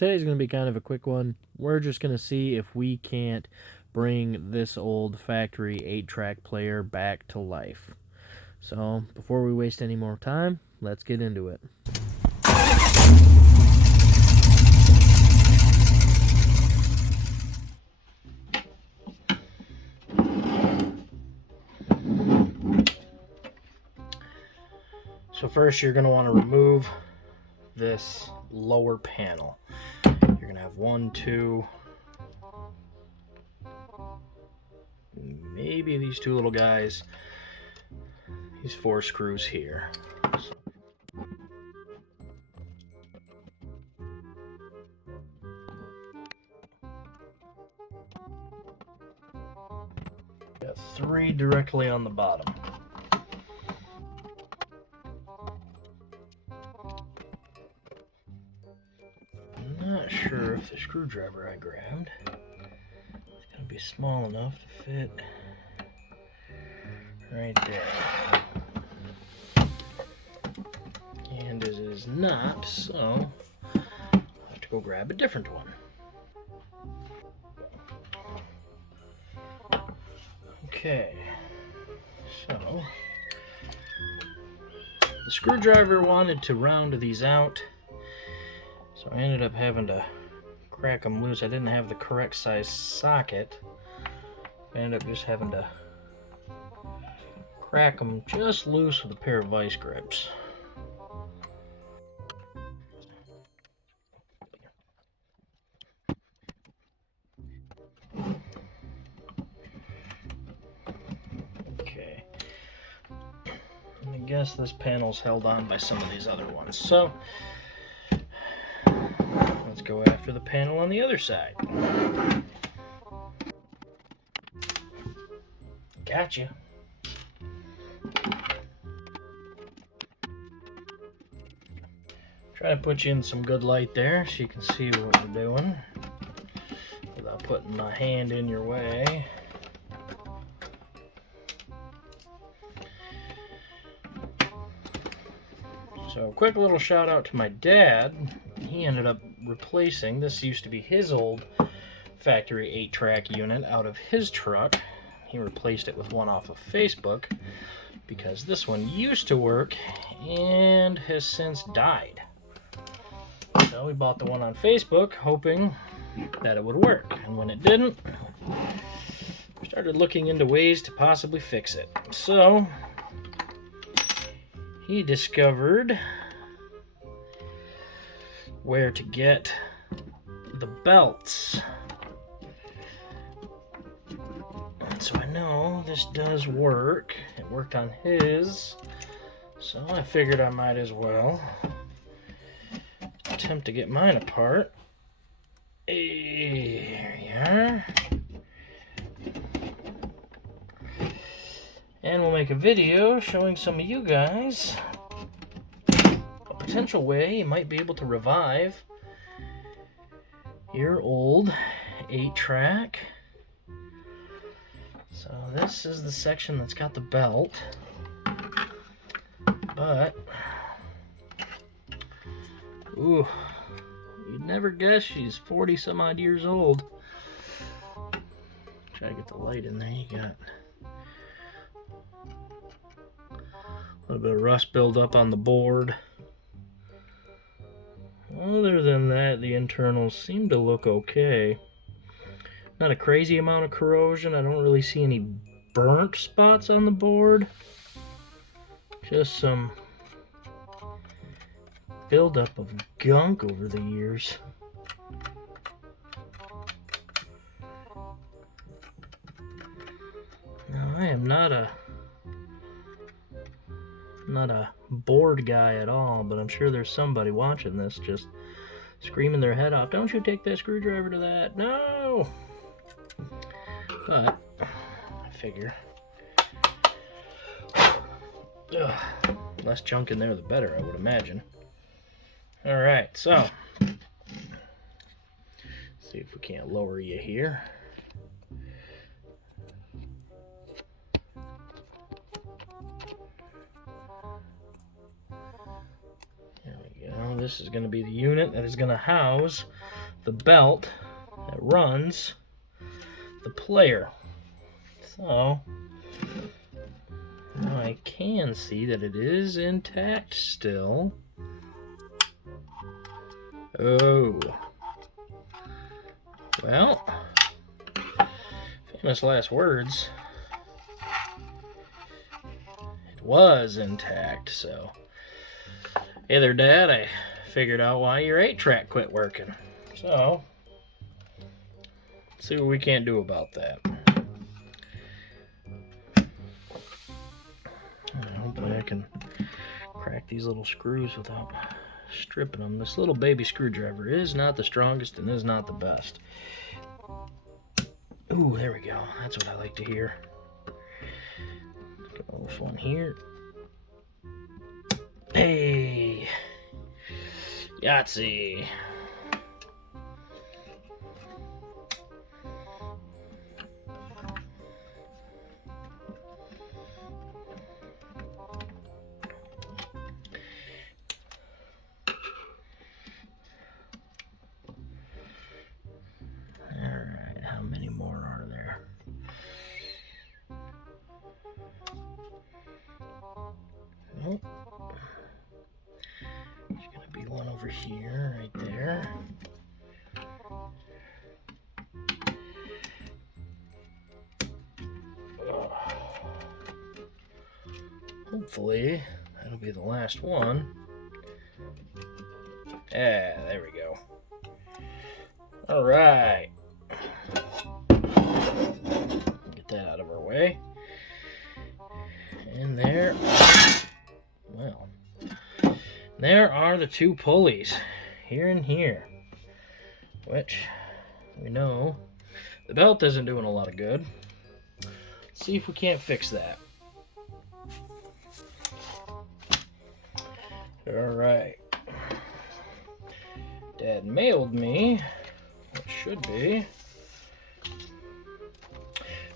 Today's going to be kind of a quick one. We're just going to see if we can't bring this old factory 8-track player back to life. So, before we waste any more time, let's get into it. So first you're going to want to remove this lower panel. You're going to have 1, 2, maybe these 2 little guys, these 4 screws here. Got 3 directly on the bottom. I'm not sure if the screwdriver I grabbed is going to be small enough to fit right there. And it is not, so I'll have to go grab a different one. Okay, so the screwdriver wanted to round these out, so I ended up having to crack them loose. I didn't have the correct size socket. I ended up just having to crack them just loose with a pair of vice grips. Okay. I guess this panel's held on by some of these other ones. So let's go after the panel on the other side. Gotcha. Try to put you in some good light there so you can see what we're doing without putting my hand in your way. So, quick little shout out to my dad. He ended up replacing, this used to be his old factory 8-track unit out of his truck. He replaced it with one off of Facebook because this one used to work and has since died. So we bought the one on Facebook hoping that it would work, and when it didn't, we started looking into ways to possibly fix it. So he discovered where to get the belts. And so I know this does work. It worked on his, so I figured I might as well attempt to get mine apart. Here you are. And we'll make a video showing some of you guys a potential way you might be able to revive your old 8-track. So this is the section that's got the belt, but ooh, you'd never guess she's 40 some odd years old. Try to get the light in there. You got a little bit of rust buildup on the board. Other than that, the internals seem to look okay. Not a crazy amount of corrosion. I don't really see any burnt spots on the board. Just some buildup of gunk over the years. Now, I am not a bored guy at all, but I'm sure there's somebody watching this just screaming their head off, "Don't you take that screwdriver to that." No! But I figure less junk in there the better, I would imagine. Alright, so see if we can't lower you here. There we go. Well, this is going to be the unit that is going to house the belt that runs the player. So now I can see that it is intact still. Oh. Well, famous last words. It was intact, so. Hey there, Dad. I figured out why your 8-track quit working. So, let's see what we can't do about that. Hopefully I can crack these little screws without stripping them. This little baby screwdriver is not the strongest and is not the best. Ooh, there we go. That's what I like to hear. Go this one here. Hey! Yahtzee! Alright, how many more are there? Nope. There's gonna be one over here, right there. Hopefully, that'll be the last one. Yeah, there we go. Alright. Get that out of our way. And there, well, there are the two pulleys, here and here, which we know the belt isn't doing a lot of good. Let's see if we can't fix that. Alright. Dad mailed me what should be.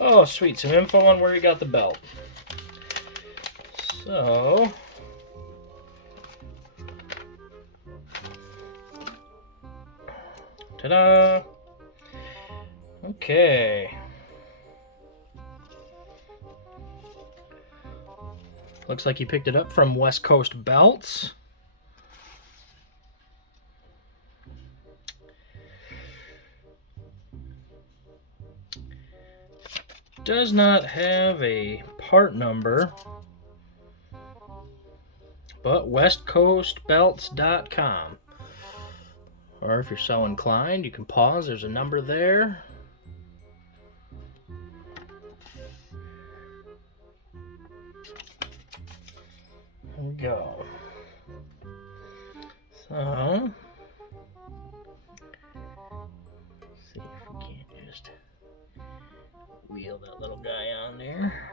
Oh, sweet. Some info on where he got the belt. So, ta-da! Okay. Looks like he picked it up from West Coast Belts. Does not have a part number, but westcoastbelts.com. Or if you're so inclined, you can pause. There's a number there. There we go. So, let's see if we can't just wheel that little guy on there.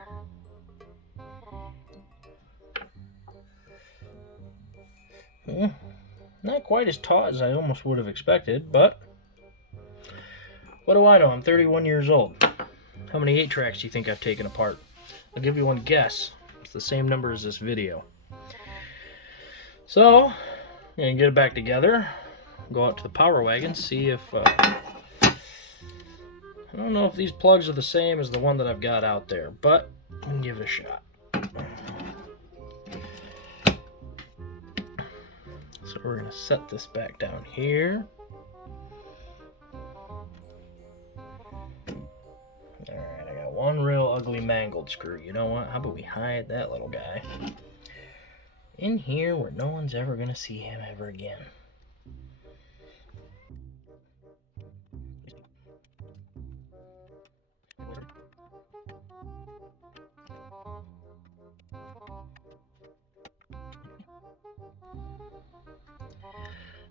Not quite as taut as I almost would have expected, but what do I know? I'm 31 years old. How many 8-tracks do you think I've taken apart? I'll give you one guess. It's the same number as this video. So, I'm going to get it back together, go out to the power wagon, see if, I don't know if these plugs are the same as the one that I've got out there, but I'm going to give it a shot. So we're going to set this back down here. Alright, I got one real ugly mangled screw. You know what? How about we hide that little guy in here where no one's ever going to see him ever again.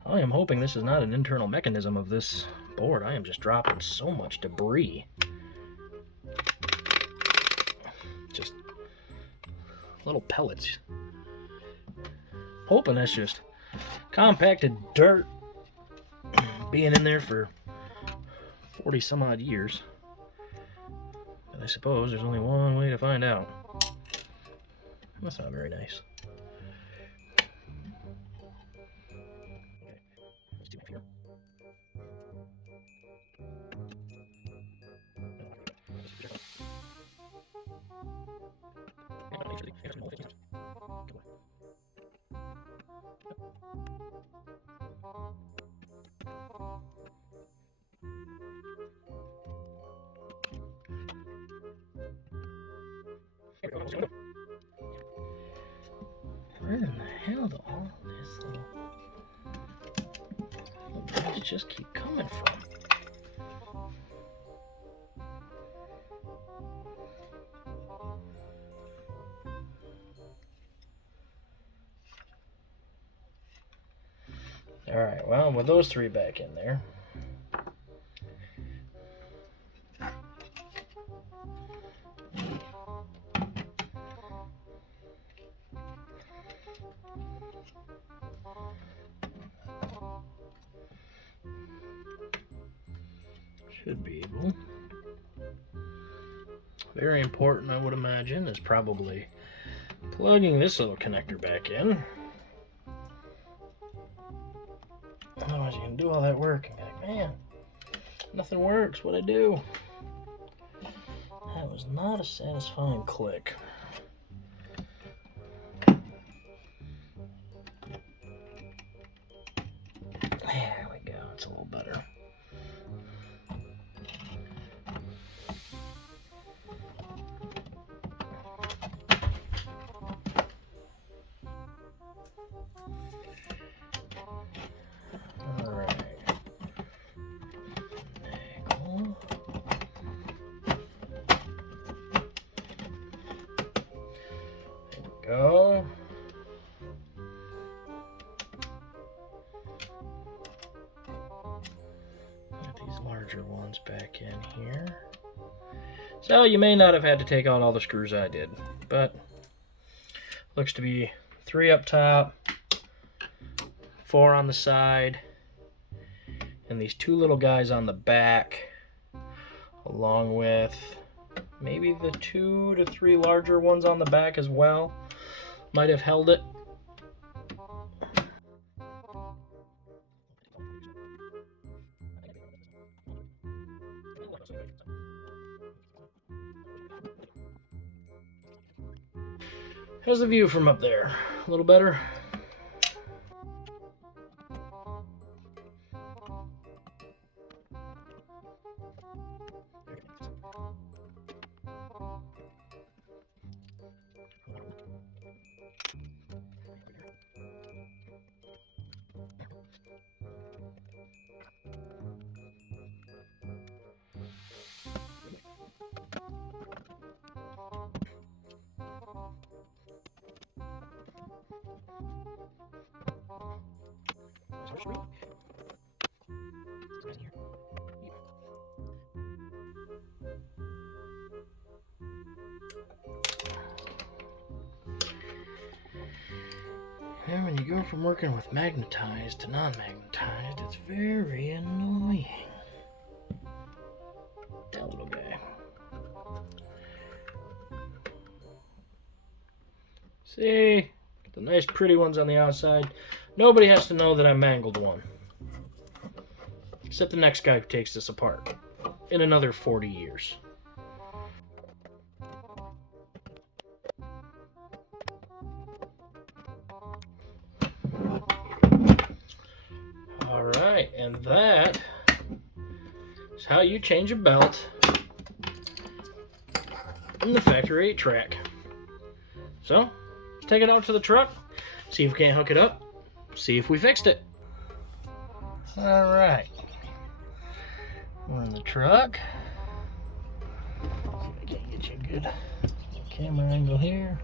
I am hoping this is not an internal mechanism of this board. I am just dropping so much debris. Just little pellets. Hoping that's just compacted dirt being in there for 40 some odd years. But I suppose there's only one way to find out. That's not very nice. Where in the hell do all these little things just keep coming from? Alright, well, with those three back in there, should be able. Very important, I would imagine, is probably plugging this little connector back in. Otherwise, you can do all that work and be like, man, nothing works. What'd I do? That was not a satisfying click. There we go. It's a little better. Go. Get these larger ones back in here. So you may not have had to take out all the screws I did, but looks to be 3 up top, 4 on the side, and these 2 little guys on the back, along with maybe the 2 to 3 larger ones on the back as well. Might have held it. How's the view from up there? A little better? And when you go from working with magnetized to non-magnetized, it's very annoying. That little guy. See? The nice pretty ones on the outside. Nobody has to know that I mangled one. Except the next guy who takes this apart. In another 40 years. Alright, and that is how you change a belt in the factory 8-track. So, let's take it out to the truck, see if we can't hook it up, see if we fixed it. Alright, we're in the truck. See if I can't get you a good camera angle here.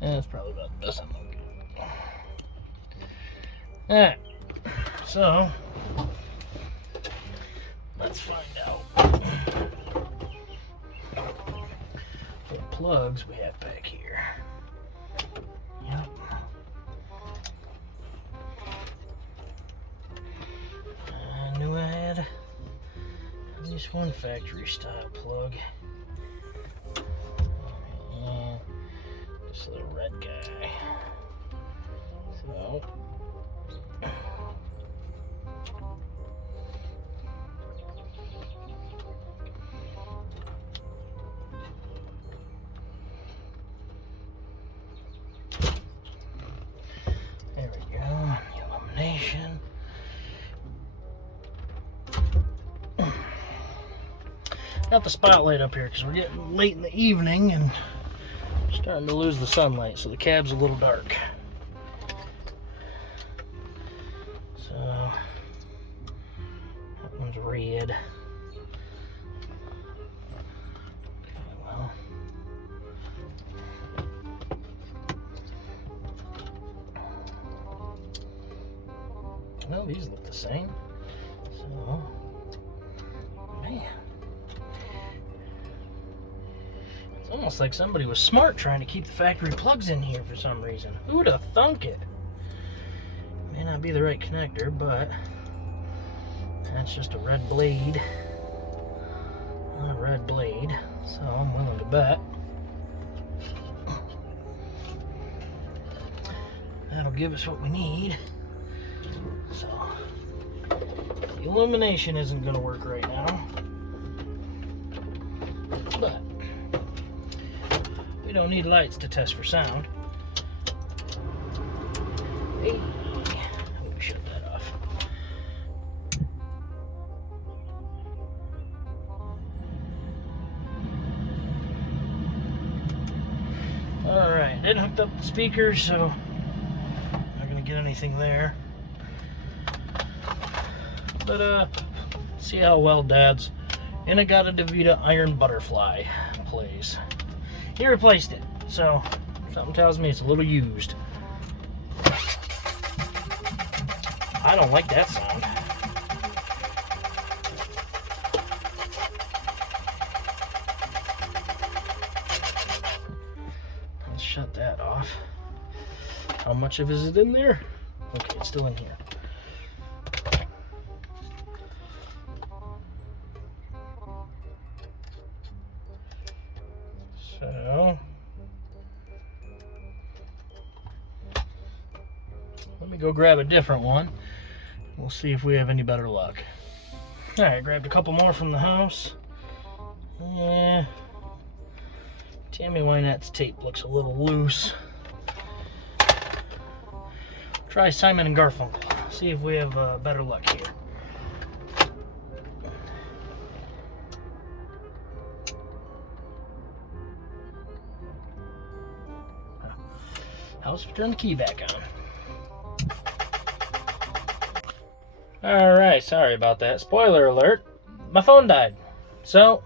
That's probably about the best I'm looking. Alright, so let's find out what plugs we have back here. Yep. I knew I had at least one factory style plug. Yeah, this little red guy. So Got the spotlight up here because we're getting late in the evening and starting to lose the sunlight, so the cab's a little dark. So that one's red. Well, these look the same. So, man. It's almost like somebody was smart trying to keep the factory plugs in here for some reason. Who would have thunk it? May not be the right connector, but that's just a red blade. Not a red blade, so I'm willing to bet. That'll give us what we need. So, the illumination isn't going to work right now, but we don't need lights to test for sound. Hey, let me shut that off. Alright, didn't hook up the speakers, so not going to get anything there. But see how well Dad's Inagata DeVita Iron Butterfly plays. He replaced it, so something tells me it's a little used. I don't like that sound. Let's shut that off. How much of it is it in there? Okay, it's still in here. So, let me go grab a different one. We'll see if we have any better luck. Alright, grabbed a couple more from the house. Yeah. Tammy Wynette's tape looks a little loose. Try Simon & Garfunkel. See if we have better luck here. Let's turn the key back on. Alright, sorry about that. Spoiler alert, my phone died. So,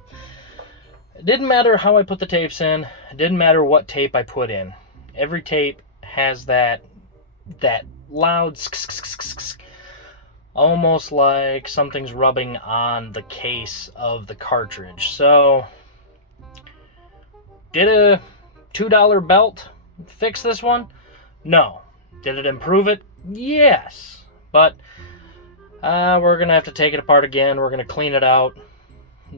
it didn't matter how I put the tapes in. It didn't matter what tape I put in. Every tape has that loud almost like something's rubbing on the case of the cartridge. So, did a $2 belt fix this one? No. Did it improve it? Yes. But we're going to have to take it apart again. We're going to clean it out.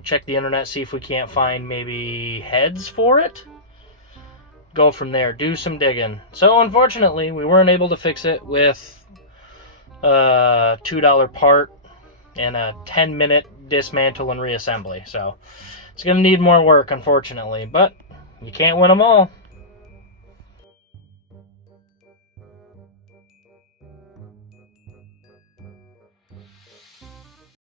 Check the internet, see if we can't find maybe heads for it. Go from there. Do some digging. So unfortunately, we weren't able to fix it with a $2 part and a 10-minute dismantle and reassembly. So it's going to need more work, unfortunately. But you can't win them all.